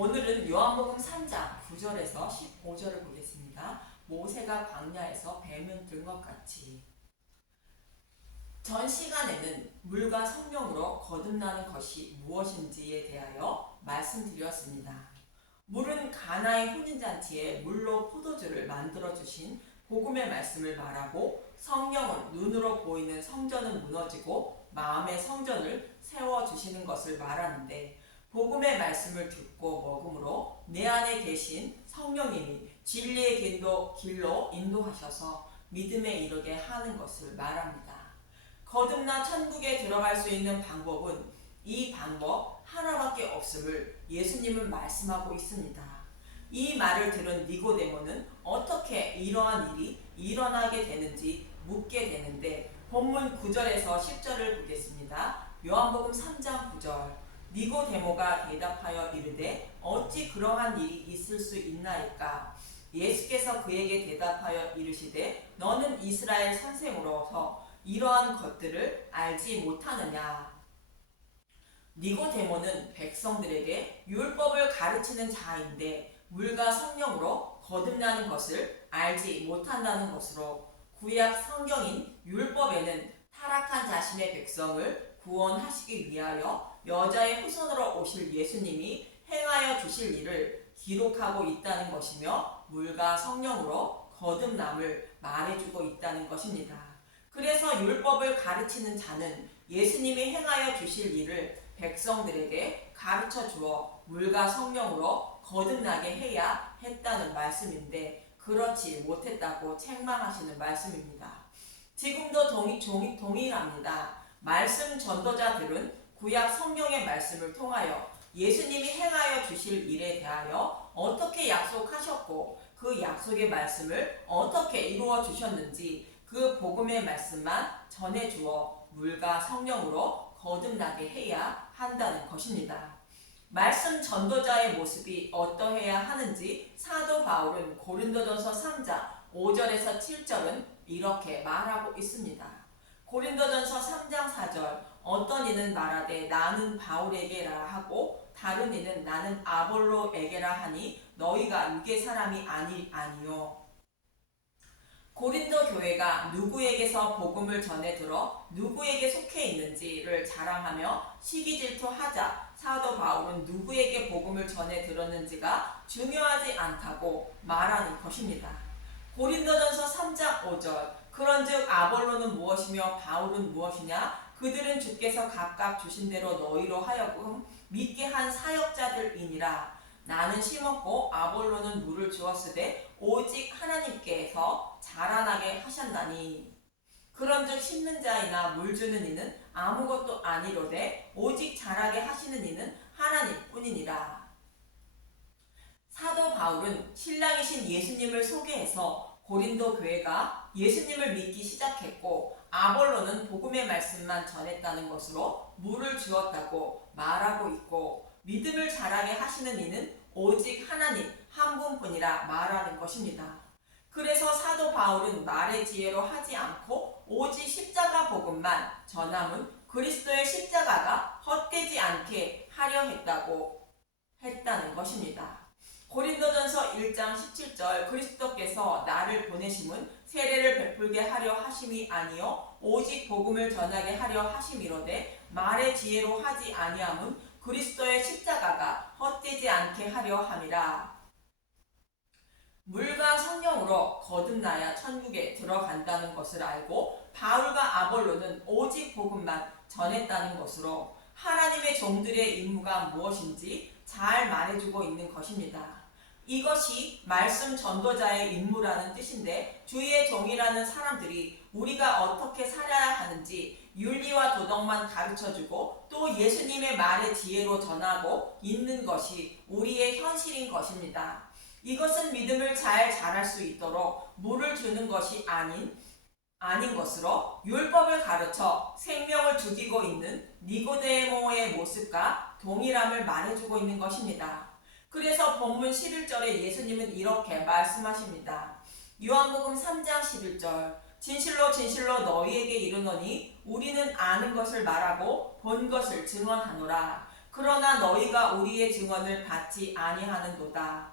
오늘은 요한복음 3장 9절에서 15절을 보겠습니다. 모세가 광야에서 뱀을 든 것 같이. 전 시간에는 물과 성령으로 거듭나는 것이 무엇인지에 대하여 말씀드렸습니다. 물은 가나의 혼인잔치에 물로 포도주를 만들어주신 복음의 말씀을 말하고, 성령은 눈으로 보이는 성전은 무너지고 마음의 성전을 세워주시는 것을 말하는데, 복음의 말씀을 듣고 먹음으로 내 안에 계신 성령님이 진리의 길로 인도하셔서 믿음에 이르게 하는 것을 말합니다. 거듭나 천국에 들어갈 수 있는 방법은 이 방법 하나밖에 없음을 예수님은 말씀하고 있습니다. 이 말을 들은 니고데모는 어떻게 이러한 일이 일어나게 되는지 묻게 되는데, 본문 9절에서 10절을 보겠습니다. 요한복음 3장 9절. 니고데모가 대답하여 이르되 어찌 그러한 일이 있을 수 있나이까? 예수께서 그에게 대답하여 이르시되 너는 이스라엘 선생으로서 이러한 것들을 알지 못하느냐? 니고데모는 백성들에게 율법을 가르치는 자인데 물과 성령으로 거듭나는 것을 알지 못한다는 것으로, 구약 성경인 율법에는 타락한 자신의 백성을 구원하시기 위하여 여자의 후손으로 오실 예수님이 행하여 주실 일을 기록하고 있다는 것이며, 물과 성령으로 거듭남을 말해주고 있다는 것입니다. 그래서 율법을 가르치는 자는 예수님이 행하여 주실 일을 백성들에게 가르쳐 주어 물과 성령으로 거듭나게 해야 했다는 말씀인데, 그렇지 못했다고 책망하시는 말씀입니다. 지금도 동일합니다. 말씀 전도자들은 구약 성경의 말씀을 통하여 예수님이 행하여 주실 일에 대하여 어떻게 약속하셨고 그 약속의 말씀을 어떻게 이루어 주셨는지 그 복음의 말씀만 전해주어 물과 성령으로 거듭나게 해야 한다는 것입니다. 말씀 전도자의 모습이 어떠해야 하는지 사도 바울은 고린도전서 3장 5절에서 7절은 이렇게 말하고 있습니다. 고린도전서 3장 4절. 어떤 이는 말하되 나는 바울에게라 하고 다른 이는 나는 아볼로에게라 하니 너희가 육의 사람이 아니요. 고린도 교회가 누구에게서 복음을 전해 들어 누구에게 속해 있는지를 자랑하며 시기질투하자 사도 바울은 누구에게 복음을 전해 들었는지가 중요하지 않다고 말하는 것입니다. 고린도전서 3장 5절. 그런즉 아볼로는 무엇이며 바울은 무엇이냐? 그들은 주께서 각각 주신 대로 너희로 하여금 믿게 한 사역자들이니라. 나는 심었고 아볼로는 물을 주었으되 오직 하나님께서 자라나게 하셨나니. 그런즉 심는 자이나 물 주는 이는 아무것도 아니로되 오직 자라게 하시는 이는 하나님뿐이니라. 사도 바울은 신랑이신 예수님을 소개해서 고린도 교회가 예수님을 믿기 시작했고 아볼로는 복음의 말씀만 전했다는 것으로 물을 주었다고 말하고 있고, 믿음을 자라게 하시는 이는 오직 하나님 한 분뿐이라 말하는 것입니다. 그래서 사도 바울은 말의 지혜로 하지 않고 오직 십자가 복음만 전함은 그리스도의 십자가가 헛되지 않게 하려 했다는 것입니다. 고린도전서 1장 17절. 그리스도께서 나를 보내심은 세례를 베풀게 하려 하심이 아니요 오직 복음을 전하게 하려 하심이로되 말의 지혜로 하지 아니함은 그리스도의 십자가가 헛되지 않게 하려 함이라. 물과 성령으로 거듭나야 천국에 들어간다는 것을 알고 바울과 아볼로는 오직 복음만 전했다는 것으로 하나님의 종들의 임무가 무엇인지 잘 말해주고 있는 것입니다. 이것이 말씀 전도자의 임무라는 뜻인데, 주의 종이라는 사람들이 우리가 어떻게 살아야 하는지 윤리와 도덕만 가르쳐주고 또 예수님의 말의 지혜로 전하고 있는 것이 우리의 현실인 것입니다. 이것은 믿음을 잘 자랄 수 있도록 물을 주는 것이 아닌 것으로, 율법을 가르쳐 생명을 죽이고 있는 니고데모의 모습과 동일함을 말해주고 있는 것입니다. 그래서 본문 11절에 예수님은 이렇게 말씀하십니다. 요한복음 3장 11절. 진실로 진실로 너희에게 이르노니 우리는 아는 것을 말하고 본 것을 증언하노라. 그러나 너희가 우리의 증언을 받지 아니하는도다.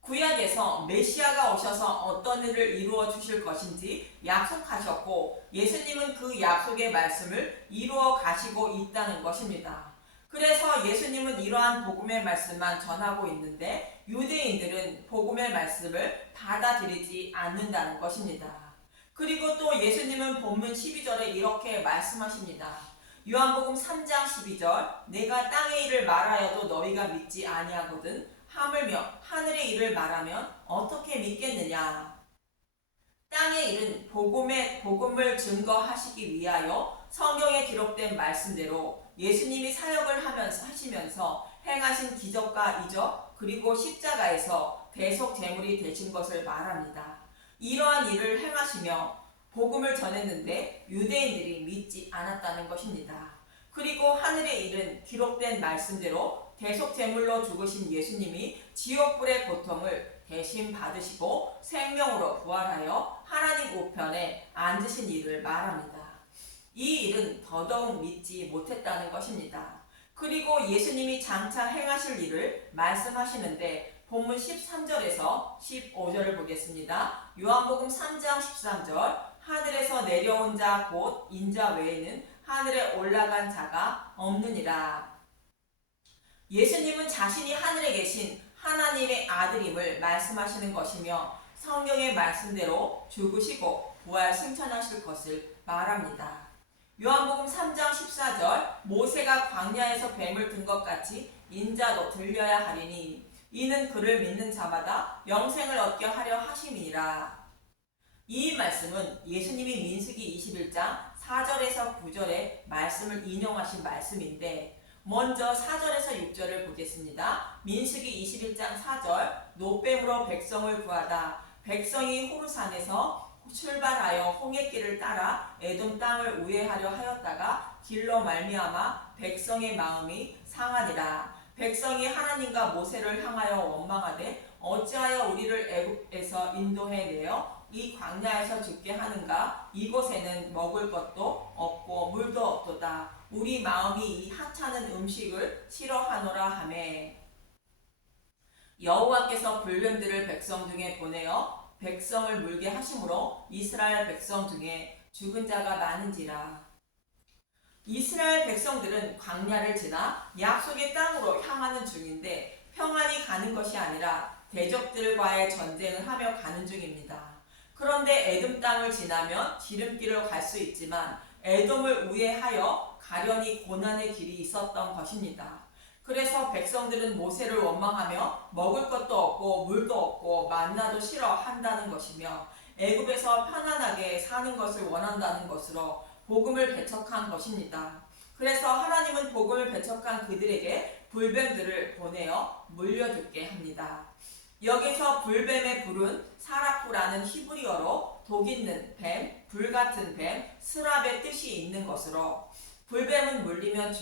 구약에서 메시아가 오셔서 어떤 일을 이루어 주실 것인지 약속하셨고 예수님은 그 약속의 말씀을 이루어 가시고 있다는 것입니다. 그래서 예수님은 이러한 복음의 말씀만 전하고 있는데 유대인들은 복음의 말씀을 받아들이지 않는다는 것입니다. 그리고 또 예수님은 본문 12절에 이렇게 말씀하십니다. 요한복음 3장 12절 내가 땅의 일을 말하여도 너희가 믿지 아니하거든 하물며 하늘의 일을 말하면 어떻게 믿겠느냐. 땅의 일은 복음을 증거하시기 위하여 성경에 기록된 말씀대로 예수님이 사역을 하시면서 행하신 기적과 이적 그리고 십자가에서 대속 제물이 되신 것을 말합니다. 이러한 일을 행하시며 복음을 전했는데 유대인들이 믿지 않았다는 것입니다. 그리고 하늘의 일은 기록된 말씀대로 대속 제물로 죽으신 예수님이 지옥불의 고통을 대신 받으시고 생명으로 부활하여 하나님 우편에 앉으신 일을 말합니다. 이 일은 더더욱 믿지 못했다는 것입니다. 그리고 예수님이 장차 행하실 일을 말씀하시는데 본문 13절에서 15절을 보겠습니다. 요한복음 3장 13절 하늘에서 내려온 자 곧 인자 외에는 하늘에 올라간 자가 없느니라. 예수님은 자신이 하늘에 계신 하나님의 아들임을 말씀하시는 것이며 성경의 말씀대로 죽으시고 부활 승천하실 것을 말합니다. 요한복음 3장 14절 모세가 광야에서 뱀을 든 것 같이 인자도 들려야 하리니 이는 그를 믿는 자마다 영생을 얻게 하려 하심이니라. 이 말씀은 예수님이 민수기 21장 4절에서 9절의 말씀을 인용하신 말씀인데 먼저 4절에서 6절을 보겠습니다. 민수기 21장 4절 노뱀으로 백성을 구하다 백성이 호르산에서 출발하여 홍해길을 따라 에돔 땅을 우회하려 하였다가 길로 말미암아 백성의 마음이 상하니라. 백성이 하나님과 모세를 향하여 원망하되 어찌하여 우리를 애굽에서 인도해 내어 이 광야에서 죽게 하는가. 이곳에는 먹을 것도 없고 물도 없도다. 우리 마음이 이 하찮은 음식을 싫어하노라 하매 여호와께서 불뱀들을 백성 중에 보내어 백성을 물게 하심으로 이스라엘 백성 중에 죽은 자가 많은지라. 이스라엘 백성들은 광야를 지나 약속의 땅으로 향하는 중인데 평안히 가는 것이 아니라 대적들과의 전쟁을 하며 가는 중입니다. 그런데 에돔 땅을 지나면 지름길로 갈 수 있지만 에돔을 우회하여 가려니 고난의 길이 있었던 것입니다. 그래서 백성들은 모세를 원망하며 먹을 것도 없고 물도 없고 만나도 싫어한다는 것이며 애굽에서 편안하게 사는 것을 원한다는 것으로 복음을 배척한 것입니다. 그래서 하나님은 복음을 배척한 그들에게 불뱀들을 보내어 물려죽게 합니다. 여기서 불뱀의 불은 사라프라는 히브리어로 독 있는 뱀, 불같은 뱀, 스랍의 뜻이 있는 것으로 불뱀은 물리면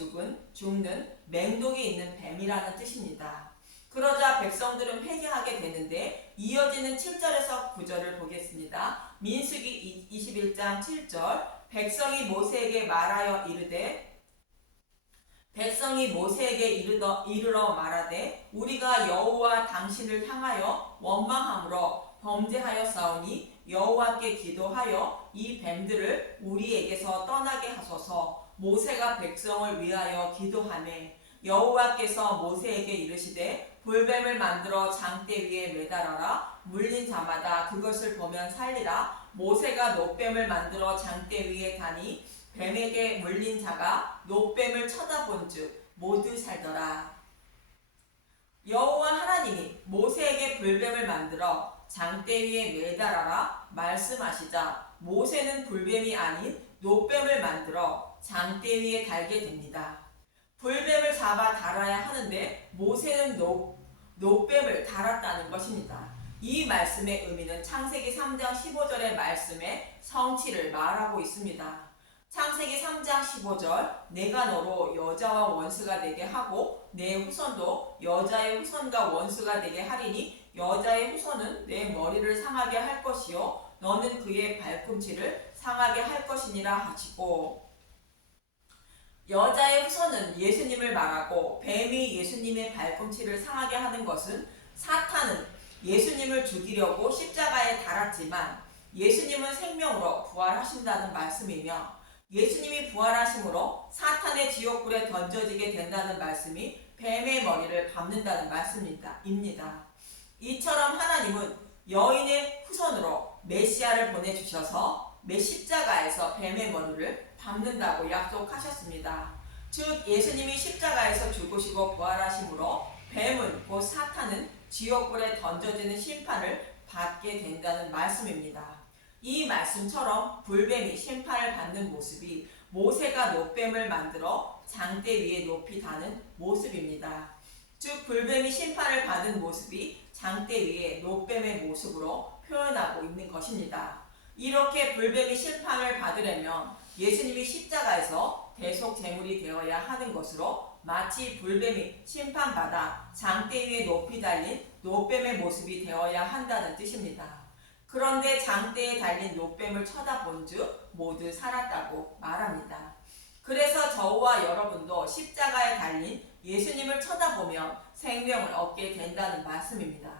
죽는 맹독이 있는 뱀이라는 뜻입니다. 그러자 백성들은 회개하게 되는데 이어지는 7절에서 9절을 보겠습니다. 민수기 21장 7절 백성이 모세에게 이르러 말하되 우리가 여호와 당신을 향하여 원망함으로 범죄하였사오니 여호와께 기도하여 이 뱀들을 우리에게서 떠나게 하소서. 모세가 백성을 위하여 기도하매 여호와께서 모세에게 이르시되 불뱀을 만들어 장대 위에 매달아라. 물린 자마다 그것을 보면 살리라. 모세가 노뱀을 만들어 장대 위에 다니 뱀에게 물린 자가 노뱀을 쳐다본즉 모두 살더라. 여호와 하나님이 모세에게 불뱀을 만들어 장대 위에 매달아라 말씀하시자 모세는 불뱀이 아닌 노뱀을 만들어 장대 위에 달게 됩니다. 불뱀을 잡아 달아야 하는데 모세는 노뱀을 달았다는 것입니다. 이 말씀의 의미는 창세기 3장 15절의 말씀의 성취를 말하고 있습니다. 창세기 3장 15절 내가 너로 여자와 원수가 되게 하고 내 후손도 여자의 후손과 원수가 되게 하리니 여자의 후손은 내 머리를 상하게 할 것이요 너는 그의 발꿈치를 상하게 할 것이니라 하시고 여자의 후손은 예수님을 말하고 뱀이 예수님의 발꿈치를 상하게 하는 것은 사탄은 예수님을 죽이려고 십자가에 달았지만 예수님은 생명으로 부활하신다는 말씀이며 예수님이 부활하심으로 사탄의 지옥불에 던져지게 된다는 말씀이 뱀의 머리를 밟는다는 말씀입니다. 이처럼 하나님은 여인의 후손으로 메시아를 보내주셔서 십자가에서 뱀의 머리를 밟는다고 약속하셨습니다. 즉 예수님이 십자가에서 죽으시고 부활하심으로 뱀은 곧 사탄은 지옥불에 던져지는 심판을 받게 된다는 말씀입니다. 이 말씀처럼 불뱀이 심판을 받는 모습이 모세가 놋뱀을 만들어 장대 위에 높이 다는 모습입니다. 즉 불뱀이 심판을 받은 모습이 장대 위에 놋뱀의 모습으로 표현하고 있는 것입니다. 이렇게 불뱀이 심판을 받으려면 예수님이 십자가에서 대속 제물이 되어야 하는 것으로 마치 불뱀이 심판받아 장대 위에 높이 달린 놋뱀의 모습이 되어야 한다는 뜻입니다. 그런데 장대에 달린 놋뱀을 쳐다본즉 모두 살았다고 말합니다. 그래서 저와 여러분도 십자가에 달린 예수님을 쳐다보며 생명을 얻게 된다는 말씀입니다.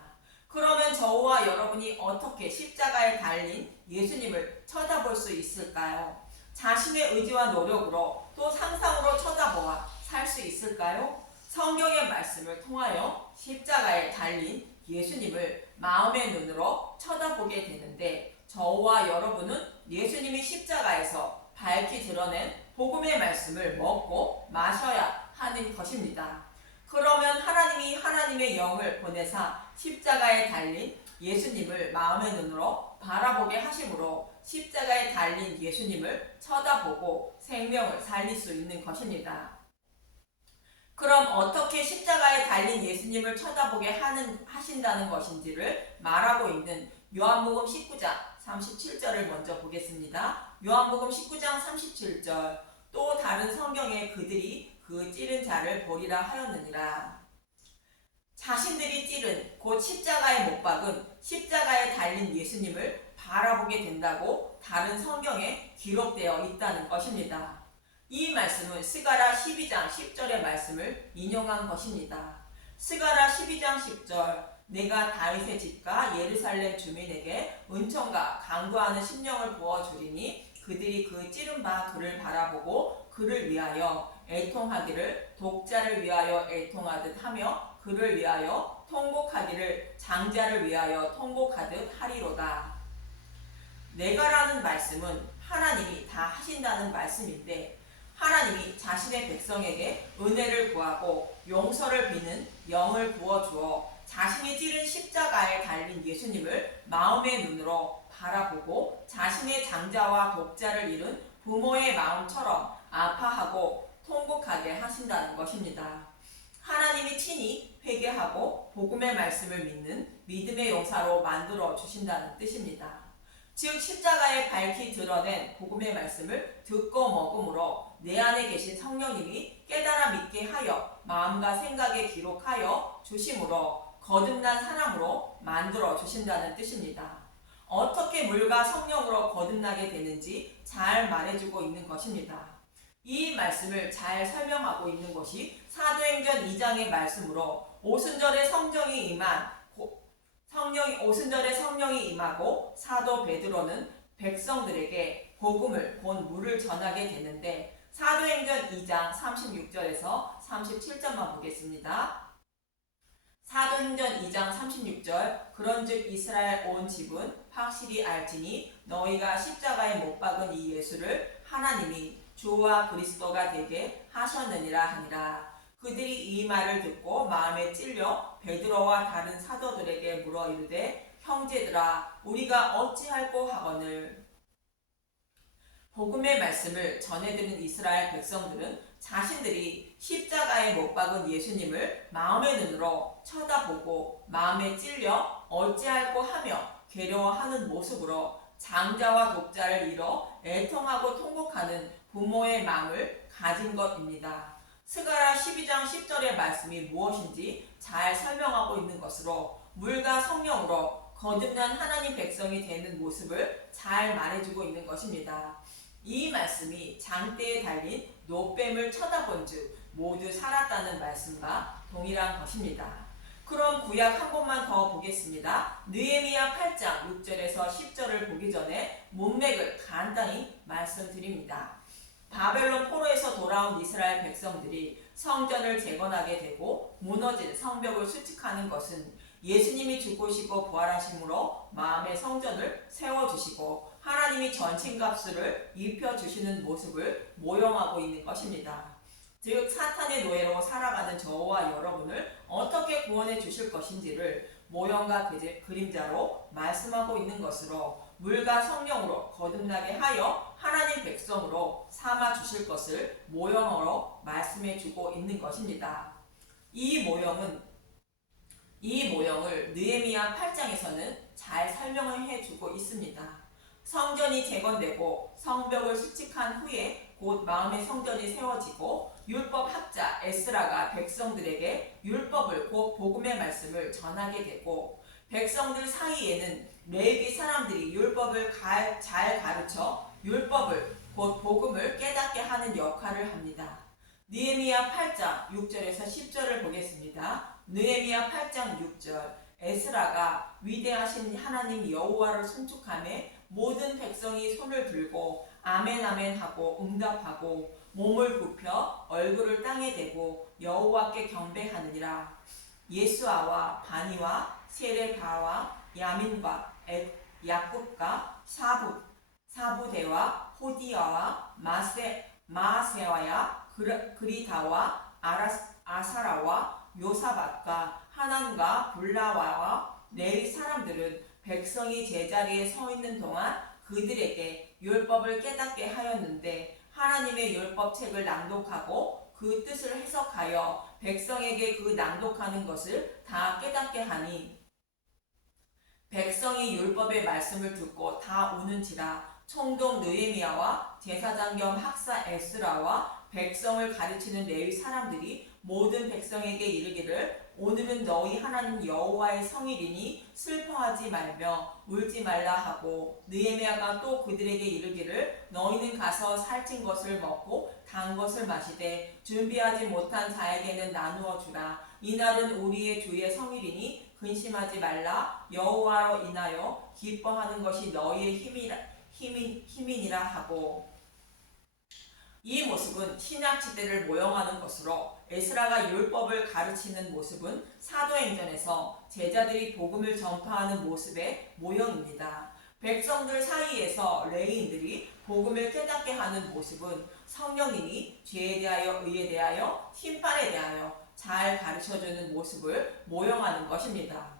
그러면 저와 여러분이 어떻게 십자가에 달린 예수님을 쳐다볼 수 있을까요? 자신의 의지와 노력으로 또 상상으로 쳐다보아 살 수 있을까요? 성경의 말씀을 통하여 십자가에 달린 예수님을 마음의 눈으로 쳐다보게 되는데 저와 여러분은 예수님이 십자가에서 밝히 드러낸 복음의 말씀을 먹고 마셔야 하는 것입니다. 그러면 하나님이 하나님의 영을 보내사 십자가에 달린 예수님을 마음의 눈으로 바라보게 하심으로 십자가에 달린 예수님을 쳐다보고 생명을 살릴 수 있는 것입니다. 그럼 어떻게 십자가에 달린 예수님을 쳐다보게 하신다는 것인지를 말하고 있는 요한복음 19장 37절을 먼저 보겠습니다. 요한복음 19장 37절 또 다른 성경에 그들이 그 찌른 자를 보리라 하였느니라. 자신들이 찌른 곧 십자가에 못 박은 십자가에 달린 예수님을 바라보게 된다고 다른 성경에 기록되어 있다는 것입니다. 이 말씀은 스가랴 12장 10절의 말씀을 인용한 것입니다. 스가랴 12장 10절 내가 다윗의 집과 예루살렘 주민에게 은총과 강구하는 심령을 부어주리니 그들이 그 찌른 바 그를 바라보고 그를 위하여 애통하기를 독자를 위하여 애통하듯 하며 그를 위하여 통곡하기를 장자를 위하여 통곡하듯 하리로다. 내가라는 말씀은 하나님이 다 하신다는 말씀인데 하나님이 자신의 백성에게 은혜를 구하고 용서를 비는 영을 부어주어 자신이 찌른 십자가에 달린 예수님을 마음의 눈으로 바라보고 자신의 장자와 독자를 잃은 부모의 마음처럼 아파하고 통곡하게 하신다는 것입니다. 하나님이 친히 회개하고 복음의 말씀을 믿는 믿음의 용사로 만들어 주신다는 뜻입니다. 즉 십자가에 밝히 드러낸 복음의 말씀을 듣고 먹음으로 내 안에 계신 성령님이 깨달아 믿게 하여 마음과 생각에 기록하여 주심으로 거듭난 사람으로 만들어 주신다는 뜻입니다. 어떻게 물과 성령으로 거듭나게 되는지 잘 말해주고 있는 것입니다. 이 말씀을 잘 설명하고 있는 것이 사도행전 2장의 말씀으로 오순절에 성령이 임하고 사도 베드로는 백성들에게 복음을 본 물을 전하게 되는데 사도행전 2장 36절에서 37절만 보겠습니다. 사도행전 2장 36절 그런즉 이스라엘 온 집은 확실히 알지니 너희가 십자가에 못 박은 이 예수를 하나님이 주와 그리스도가 되게 하셨느니라 하니라. 그들이 이 말을 듣고 마음에 찔려 베드로와 다른 사도들에게 물어 이르되 형제들아 우리가 어찌할꼬 하거늘. 복음의 말씀을 전해드린 이스라엘 백성들은 자신들이 십자가에 못 박은 예수님을 마음의 눈으로 쳐다보고 마음에 찔려 어찌할꼬 하며 괴로워하는 모습으로 장자와 독자를 잃어 애통하고 통곡하는 부모의 마음을 가진 것입니다. 스가랴 12장 10절의 말씀이 무엇인지 잘 설명하고 있는 것으로 물과 성령으로 거듭난 하나님 백성이 되는 모습을 잘 말해주고 있는 것입니다. 이 말씀이 장대에 달린 노뱀을 쳐다본즉 모두 살았다는 말씀과 동일한 것입니다. 그럼 구약 한 번만 더 보겠습니다. 느헤미야 8장 6절에서 10절을 보기 전에 문맥을 간단히 말씀드립니다. 바벨론 포로에서 돌아온 이스라엘 백성들이 성전을 재건하게 되고 무너진 성벽을 수축하는 것은 예수님이 죽으시고 부활하심으로 마음의 성전을 세워주시고 하나님이 전신갑주를 입혀주시는 모습을 모형하고 있는 것입니다. 즉 사탄의 노예로 살아가는 저와 여러분을 어떻게 구원해 주실 것인지를 모형과 그림자로 말씀하고 있는 것으로 물과 성령으로 거듭나게 하여 하나님 백성으로 삼아 주실 것을 모형으로 말씀해 주고 있는 것입니다. 이 모형을 느헤미야 8장에서는 잘 설명을 해주고 있습니다. 성전이 재건되고 성벽을 수축한 후에 곧 마음의 성전이 세워지고 율법 학자 에스라가 백성들에게 율법을 곧 복음의 말씀을 전하게 되고 백성들 사이에는 레위 사람들이 율법을 잘 가르쳐 율법을 곧 복음을 깨닫게 하는 역할을 합니다. 느헤미야 8장 6절에서 10절을 보겠습니다. 느헤미야 8장 6절 에스라가 위대하신 하나님 여호와를 송축하며 모든 백성이 손을 들고 아멘 아멘 하고 응답하고 몸을 굽혀 얼굴을 땅에 대고 여호와께 경배하느니라. 예수아와 바니와 세레바와 야민과 야굽과 사부대와 호디아와 마세와야 그리다와 아사라와 요사밭과 하난과 블라와와 레위 사람들은 백성이 제자리에 서 있는 동안 그들에게 율법을 깨닫게 하였는데 하나님의 율법책을 낭독하고 그 뜻을 해석하여 백성에게 그 낭독하는 것을 다 깨닫게 하니 백성이 율법의 말씀을 듣고 다 우는지라. 총독 느헤미야와 제사장 겸 학사 에스라와 백성을 가르치는 레위 사람들이 모든 백성에게 이르기를 오늘은 너희 하나님 여호와의 성일이니 슬퍼하지 말며 울지 말라 하고 느헤미야가 또 그들에게 이르기를 너희는 가서 살찐 것을 먹고 단 것을 마시되 준비하지 못한 자에게는 나누어 주라. 이날은 우리의 주의 성일이니 근심하지 말라. 여호와로 인하여 기뻐하는 것이 너희의 힘이니라 하고. 이 모습은 신약시대를 모형하는 것으로 에스라가 율법을 가르치는 모습은 사도행전에서 제자들이 복음을 전파하는 모습의 모형입니다. 백성들 사이에서 레위인들이 복음을 깨닫게 하는 모습은 성령님이 죄에 대하여 의에 대하여 심판에 대하여 잘 가르쳐주는 모습을 모형하는 것입니다.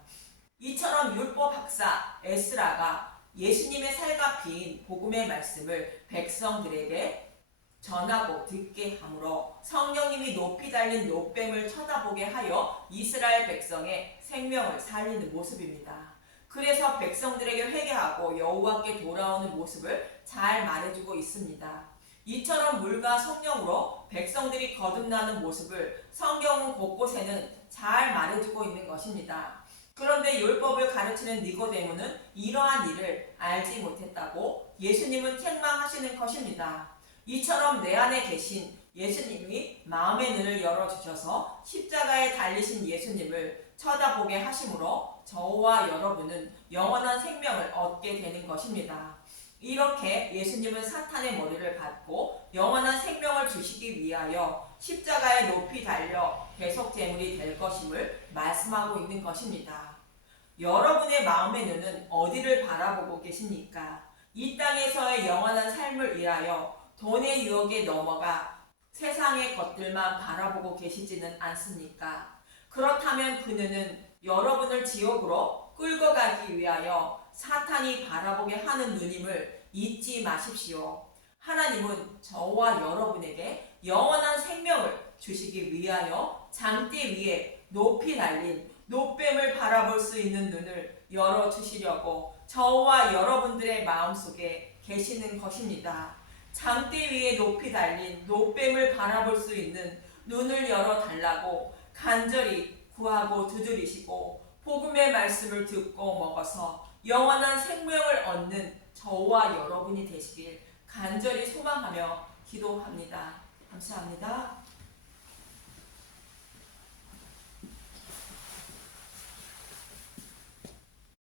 이처럼 율법 학사 에스라가 예수님의 살과 피인 복음의 말씀을 백성들에게 전하고 듣게 하므로 성령님이 높이 달린 노뱀을 쳐다보게 하여 이스라엘 백성의 생명을 살리는 모습입니다. 그래서 백성들에게 회개하고 여호와께 돌아오는 모습을 잘 말해주고 있습니다. 이처럼 물과 성령으로 백성들이 거듭나는 모습을 성경은 곳곳에는 잘 말해주고 있는 것입니다. 그런데 율법을 가르치는 니고데모는 이러한 일을 알지 못했다고 예수님은 책망하시는 것입니다. 이처럼 내 안에 계신 예수님이 마음의 눈을 열어주셔서 십자가에 달리신 예수님을 쳐다보게 하심으로 저와 여러분은 영원한 생명을 얻게 되는 것입니다. 이렇게 예수님은 사탄의 머리를 받고 영원한 생명을 주시기 위하여 십자가에 높이 달려 대속 제물이 될 것임을 말씀하고 있는 것입니다. 여러분의 마음의 눈은 어디를 바라보고 계십니까? 이 땅에서의 영원한 삶을 위하여 돈의 유혹에 넘어가 세상의 것들만 바라보고 계시지는 않습니까? 그렇다면 그 눈은 여러분을 지옥으로 끌고 가기 위하여 사탄이 바라보게 하는 눈임을 잊지 마십시오. 하나님은 저와 여러분에게 영원한 생명을 주시기 위하여 장대 위에 높이 달린 노뱀을 바라볼 수 있는 눈을 열어주시려고 저와 여러분들의 마음속에 계시는 것입니다. 장대 위에 높이 달린 노뱀을 바라볼 수 있는 눈을 열어달라고 간절히 구하고 두드리시고 복음의 말씀을 듣고 먹어서 영원한 생명을 얻는 저와 여러분이 되시길 간절히 소망하며 기도합니다. 감사합니다.